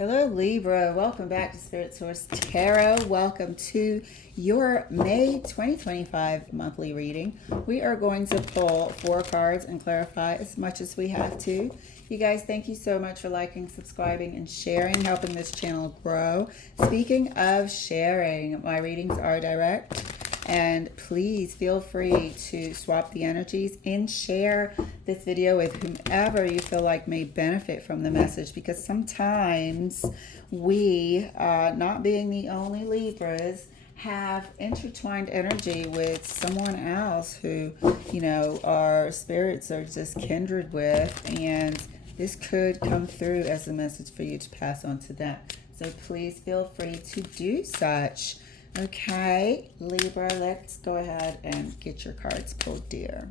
Hello Libra, welcome back to Spirit Source Tarot. Welcome to your May 2025 monthly reading. We are going to pull 4 cards and clarify as much as we have to. You guys, thank you so much for liking, subscribing, and sharing, helping this channel grow. Speaking of sharing, my readings are direct. And please feel free to swap the energies and share this video with whomever you feel like may benefit from the message, because sometimes we, not being the only Libras, have intertwined energy with someone else who, you know, our spirits are just kindred with, and this could come through as a message for you to pass on to them. So please feel free to do such. Okay, Libra, let's go ahead and get your cards pulled, dear.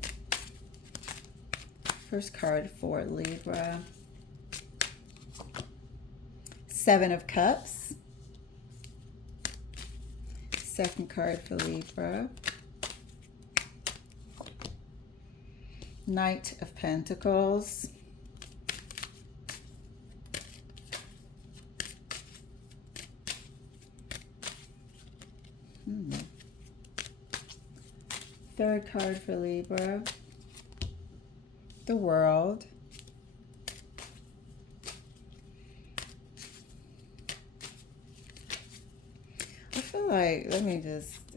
First card for Libra. 7 of Cups. Second card for Libra. Knight of Pentacles. Third card for Libra, the World. I feel like,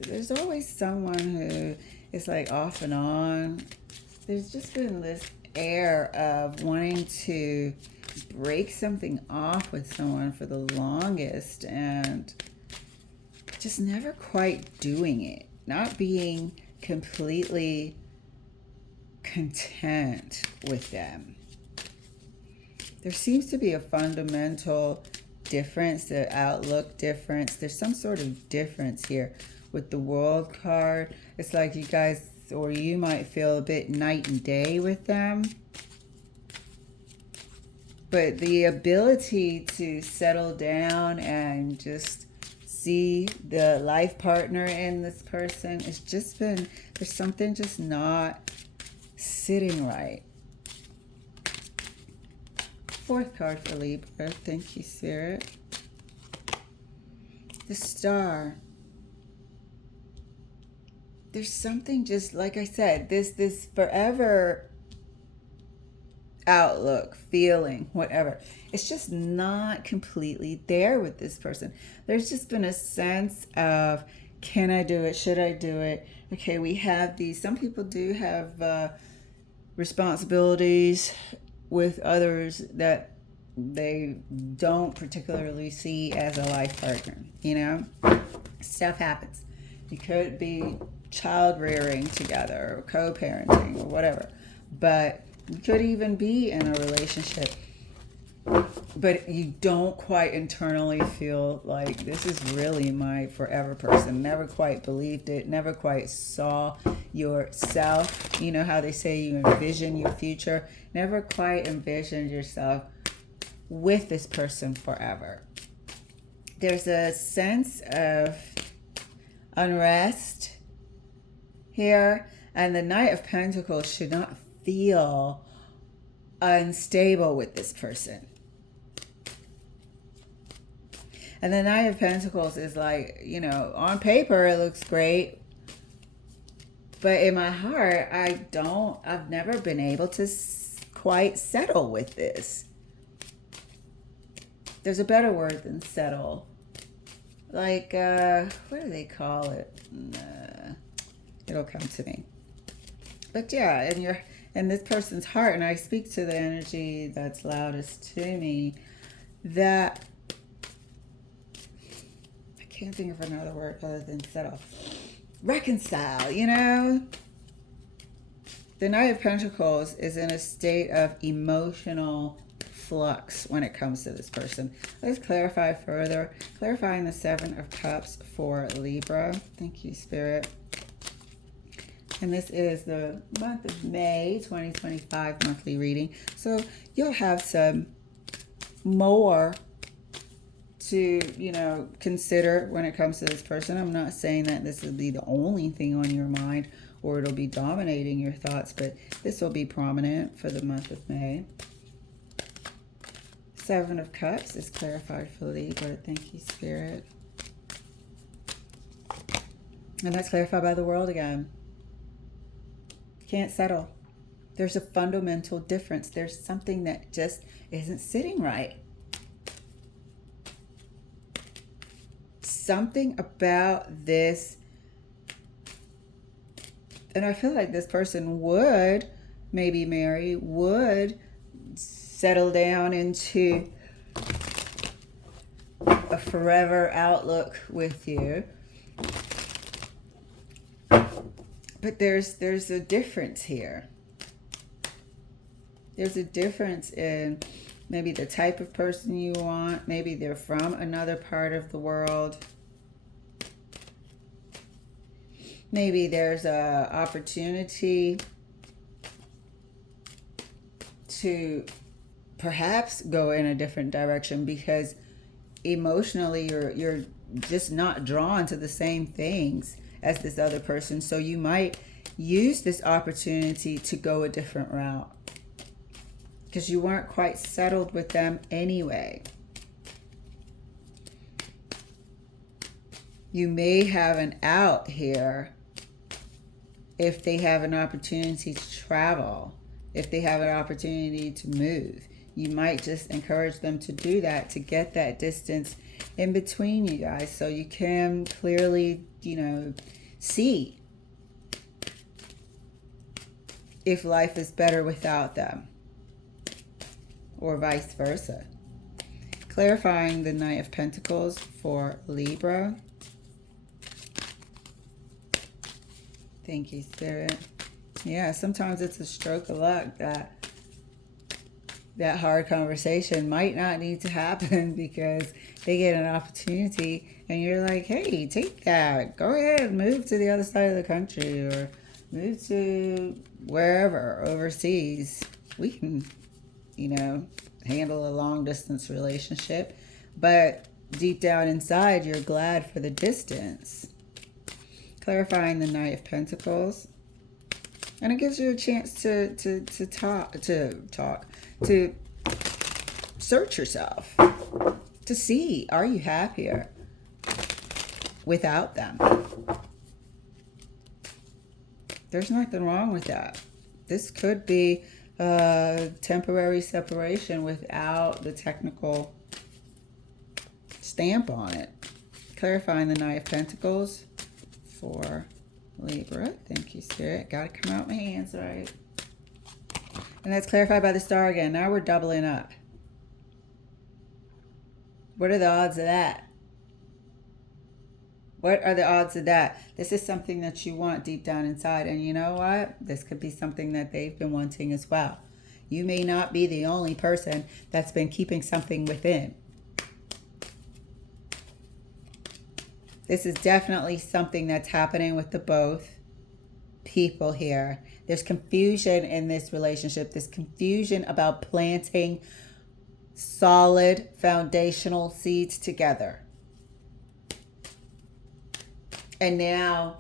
there's always someone who is like off and on. There's just been this air of wanting to break something off with someone for the longest and just never quite doing it. Not being completely content with them. There seems to be a fundamental difference, the outlook difference. There's some sort of difference here with the World card. It's like you guys, or you might feel a bit night and day with them. But the ability to settle down and just see the life partner in this person, it's just been, there's something just not sitting right. Fourth card for Libra. Thank you, Spirit. The Star. There's something, just like I said, this forever outlook, feeling, whatever, it's just not completely there with this person. There's just been a sense of, can I do it? Should I do it? Okay, we have these, some people do have responsibilities with others that they don't particularly see as a life partner, you know? Stuff happens. You could be child rearing together or co-parenting or whatever, but you could even be in a relationship, but you don't quite internally feel like this is really my forever person. Never quite believed it, never quite saw yourself. You know how they say you envision your future? Never quite envisioned yourself with this person forever. There's a sense of unrest here, and the Knight of Pentacles should not feel unstable with this person. And the Knight of Pentacles is like, you know, on paper it looks great, but in my heart, I've never been able to quite settle with this. There's a better word than settle. Like, what do they call it? It'll come to me. But yeah, in this person's heart, and I speak to the energy that's loudest to me, that I can't think of another word other than settle. Reconcile, you know? The Knight of Pentacles is in a state of emotional flux when it comes to this person. Let's clarify further. Clarifying the 7 of Cups for Libra. Thank you, Spirit. And this is the month of May 2025 monthly reading. So you'll have some more to, you know, consider when it comes to this person. I'm not saying that this will be the only thing on your mind or it'll be dominating your thoughts, but this will be prominent for the month of May. Seven of Cups is clarified for Libra. Thank you, Spirit. And that's clarified by the World again. Can't settle. There's a fundamental difference. There's something that just isn't sitting right. Something about this, and I feel like this person would maybe marry, would settle down into a forever outlook with you. But there's a difference here. There's a difference in maybe the type of person you want. Maybe they're from another part of the world. Maybe there's a opportunity to perhaps go in a different direction because emotionally you're just not drawn to the same things as this other person. So you might use this opportunity to go a different route because you weren't quite settled with them anyway. You may have an out here if they have an opportunity to travel, if they have an opportunity to move. You might just encourage them to do that, to get that distance in between you guys so you can clearly, see if life is better without them or vice versa. Clarifying the Knight of Pentacles for Libra. Thank you, Spirit. Yeah, sometimes it's a stroke of luck that hard conversation might not need to happen because they get an opportunity and you're like, hey, take that. Go ahead, move to the other side of the country or move to wherever, overseas. We can, handle a long distance relationship. But deep down inside, you're glad for the distance. Clarifying the Knight of Pentacles. And it gives you a chance to search yourself, to see, are you happier without them? There's nothing wrong with that. This could be a temporary separation without the technical stamp on it. Clarifying the Knight of Pentacles for Libra. Thank you, Spirit. Got to come out my hands right. And that's clarified by the Star again. Now we're doubling up. What are the odds of that? What are the odds of that? This is something that you want deep down inside. And you know what? This could be something that they've been wanting as well. You may not be the only person that's been keeping something within. This is definitely something that's happening with the both people here. There's confusion in this relationship. There's confusion about planting solid foundational seeds together. And now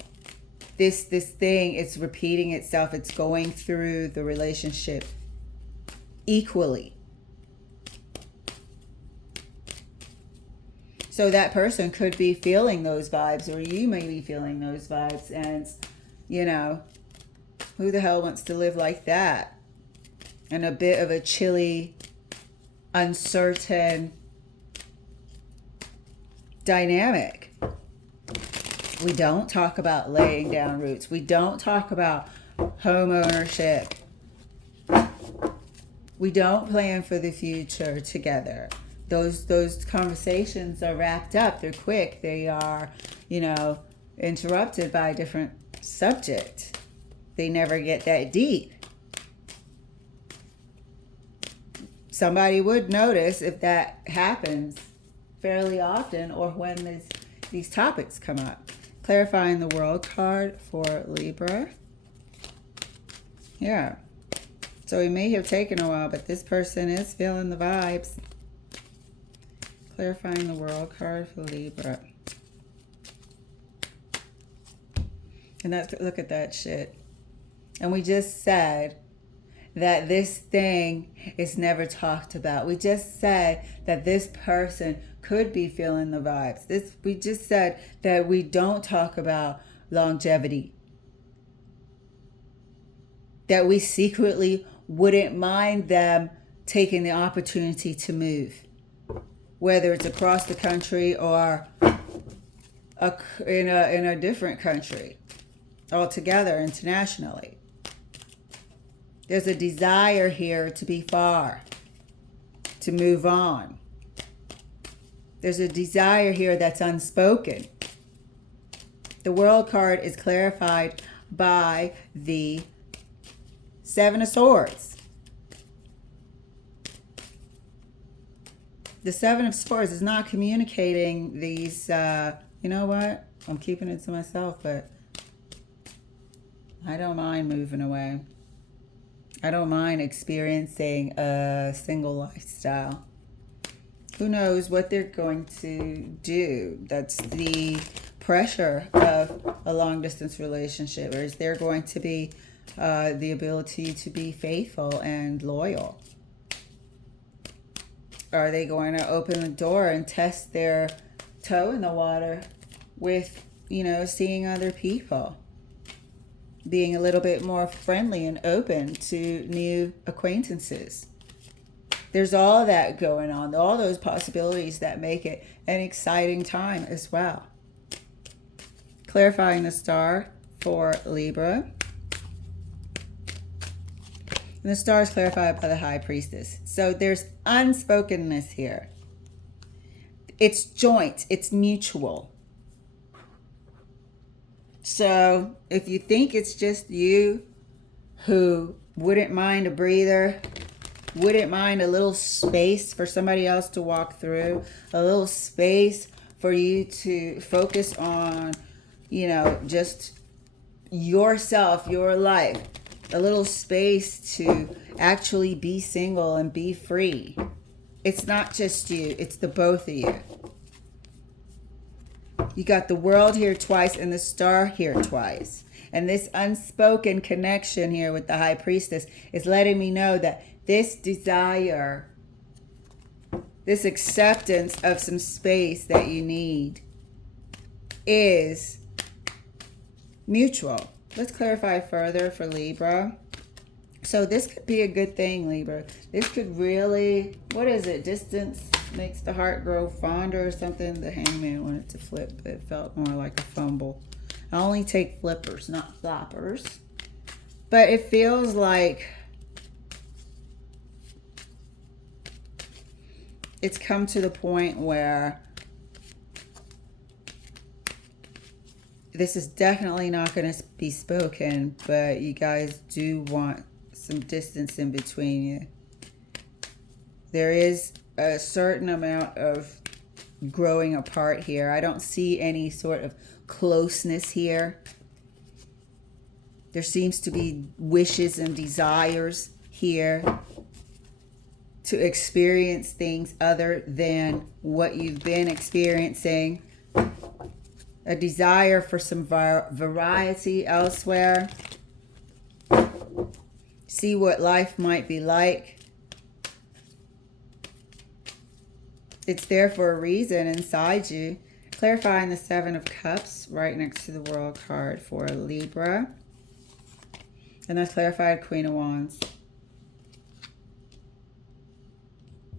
this thing is repeating itself. It's going through the relationship equally. So that person could be feeling those vibes, or you may be feeling those vibes. And, who the hell wants to live like that? And a bit of a chilly, uncertain dynamic. We don't talk about laying down roots. We don't talk about home ownership. We don't plan for the future together. Those conversations are wrapped up. They're quick. They are, interrupted by a different subject. They never get that deep. Somebody would notice if that happens fairly often or when these topics come up. Clarifying the World card for Libra. Yeah. So it may have taken a while, but this person is feeling the vibes. Clarifying the World card for Libra. And that's, look at that shit. And we just said that this thing is never talked about. We just said that this person could be feeling the vibes. We just said that we don't talk about longevity. That we secretly wouldn't mind them taking the opportunity to move, whether it's across the country or in a different country altogether, internationally. There's a desire here to be far, to move on. There's a desire here that's unspoken. The World card is clarified by the Seven of Swords. The Seven of Swords is not communicating these, you know what? I'm keeping it to myself, but I don't mind moving away. I don't mind experiencing a single lifestyle. Who knows what they're going to do? That's the pressure of a long distance relationship. Or is there going to be the ability to be faithful and loyal? Are they going to open the door and test their toe in the water with, seeing other people? Being a little bit more friendly and open to new acquaintances. There's all that going on, all those possibilities that make it an exciting time as well. Clarifying the star for Libra. And the star is clarified by the High Priestess. So there's unspokenness here. It's joint. It's mutual. So if you think it's just you who wouldn't mind a breather, wouldn't mind a little space for somebody else to walk through, a little space for you to focus on, just yourself, your life, a little space to actually be single and be free. It's not just you, it's the both of you. You got the World here twice and the star here twice. And this unspoken connection here with the High Priestess is letting me know that this desire, this acceptance of some space that you need is mutual. Let's clarify further for Libra. So this could be a good thing, Libra. This could really, what is it? Distance makes the heart grow fonder or something. The Hangman wanted to flip, but it felt more like a fumble. I only take flippers, not floppers. But it feels like it's come to the point where this is definitely not going to be spoken, but you guys do want some distance in between you. There is a certain amount of growing apart here. I don't see any sort of closeness here. There seems to be wishes and desires here to experience things other than what you've been experiencing. A desire for some variety elsewhere. See what life might be like. It's there for a reason inside you. Clarifying the Seven of Cups right next to the World card for Libra. And that's clarified Queen of Wands.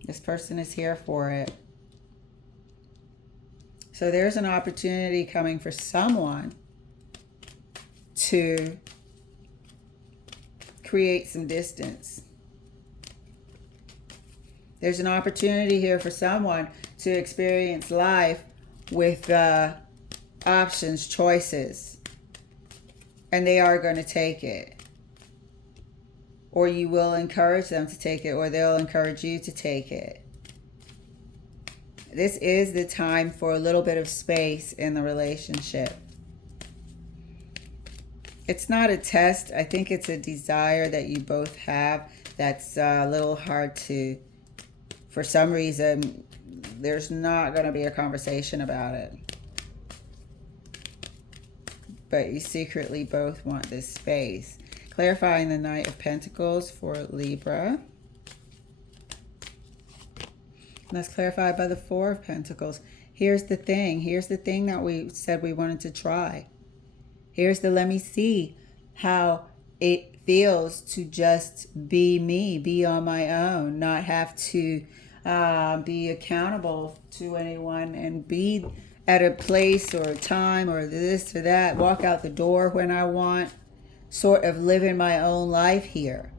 This person is here for it. So there's an opportunity coming for someone to create some distance. There's an opportunity here for someone to experience life with options, choices. And they are going to take it. Or you will encourage them to take it, or they'll encourage you to take it. This is the time for a little bit of space in the relationship. It's not a test. I think it's a desire that you both have that's a little hard to, for some reason, there's not going to be a conversation about it. But you secretly both want this space. Clarifying the Knight of Pentacles for Libra. And that's clarified by the Four of Pentacles. Here's the thing. Here's the thing that we said we wanted to try. Here's the let me see how it feels to just be me, be on my own, not have to be accountable to anyone, and be at a place or a time or this or that, walk out the door when I want, sort of living my own life here.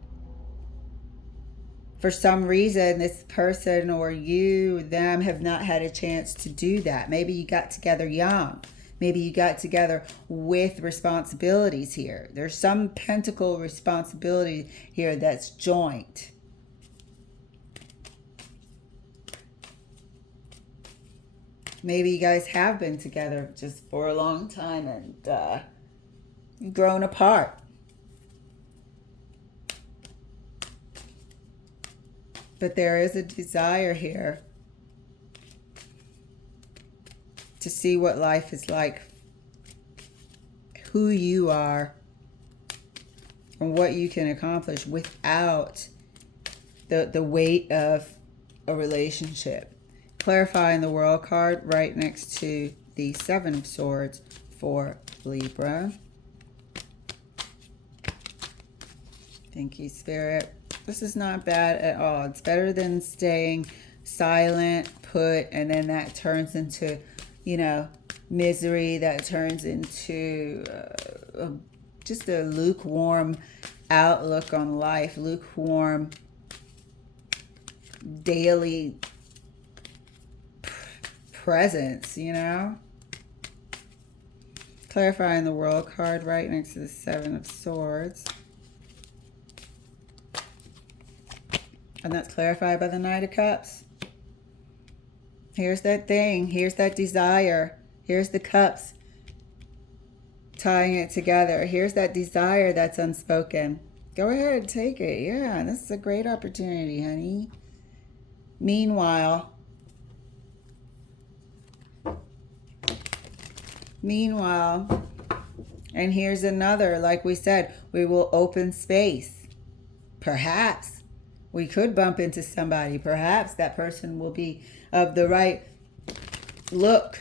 For some reason, this person or you, them, have not had a chance to do that. Maybe you got together young. Maybe you got together with responsibilities here. There's some pentacle responsibility here that's joint. Maybe you guys have been together just for a long time and grown apart. But there is a desire here to see what life is like, who you are, and what you can accomplish without the weight of a relationship. Clarifying the World card right next to the Seven of Swords for Libra. Thank you, Spirit. This is not bad at all. It's better than staying silent, put, and then that turns into, you know, misery. That turns into just a lukewarm outlook on life, lukewarm daily presence, you know. Clarifying the World card right next to the Seven of Swords. And that's clarified by the Knight of Cups. Here's that thing. Here's that desire. Here's the cups tying it together. Here's that desire that's unspoken. Go ahead, take it. Yeah, this is a great opportunity, honey. Meanwhile, and here's another, like we said, we will open space. Perhaps we could bump into somebody. Perhaps that person will be of the right look,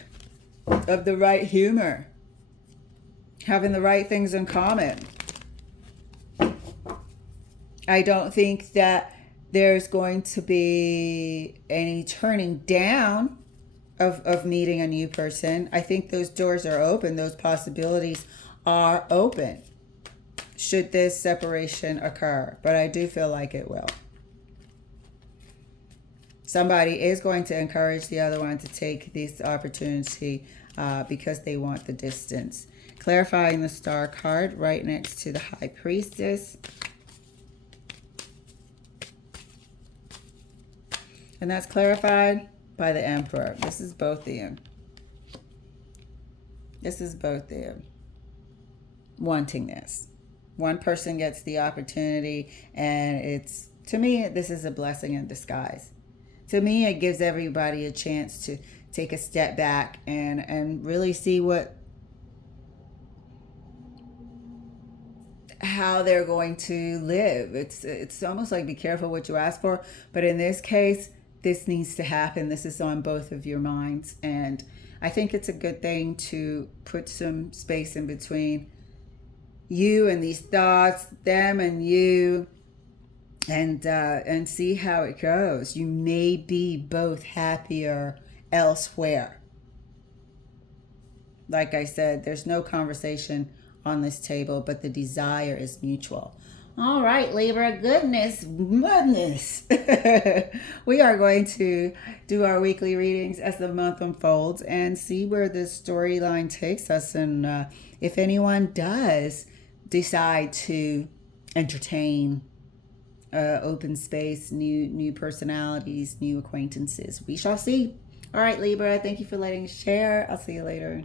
of the right humor, having the right things in common. I don't think that there's going to be any turning down of meeting a new person. I think those doors are open. Those possibilities are open should this separation occur. But I do feel like it will. Somebody is going to encourage the other one to take this opportunity because they want the distance. Clarifying the Star card right next to the High Priestess. And that's clarified by the Emperor. This is both them. This is both them wanting this. One person gets the opportunity, and it's, to me, this is a blessing in disguise. To me, it gives everybody a chance to take a step back and really see how they're going to live. It's almost like be careful what you ask for. But in this case, this needs to happen. This is on both of your minds. And I think it's a good thing to put some space in between you and these thoughts, them and you, and see how it goes. You may be both happier elsewhere. Like I said, there's no conversation on this table, but the desire is mutual. All right, Libra, goodness. We are going to do our weekly readings as the month unfolds and see where this storyline takes us. And if anyone does decide to entertain open space, new personalities, new acquaintances, we shall see. All right, Libra, thank you for letting me share. I'll see you later.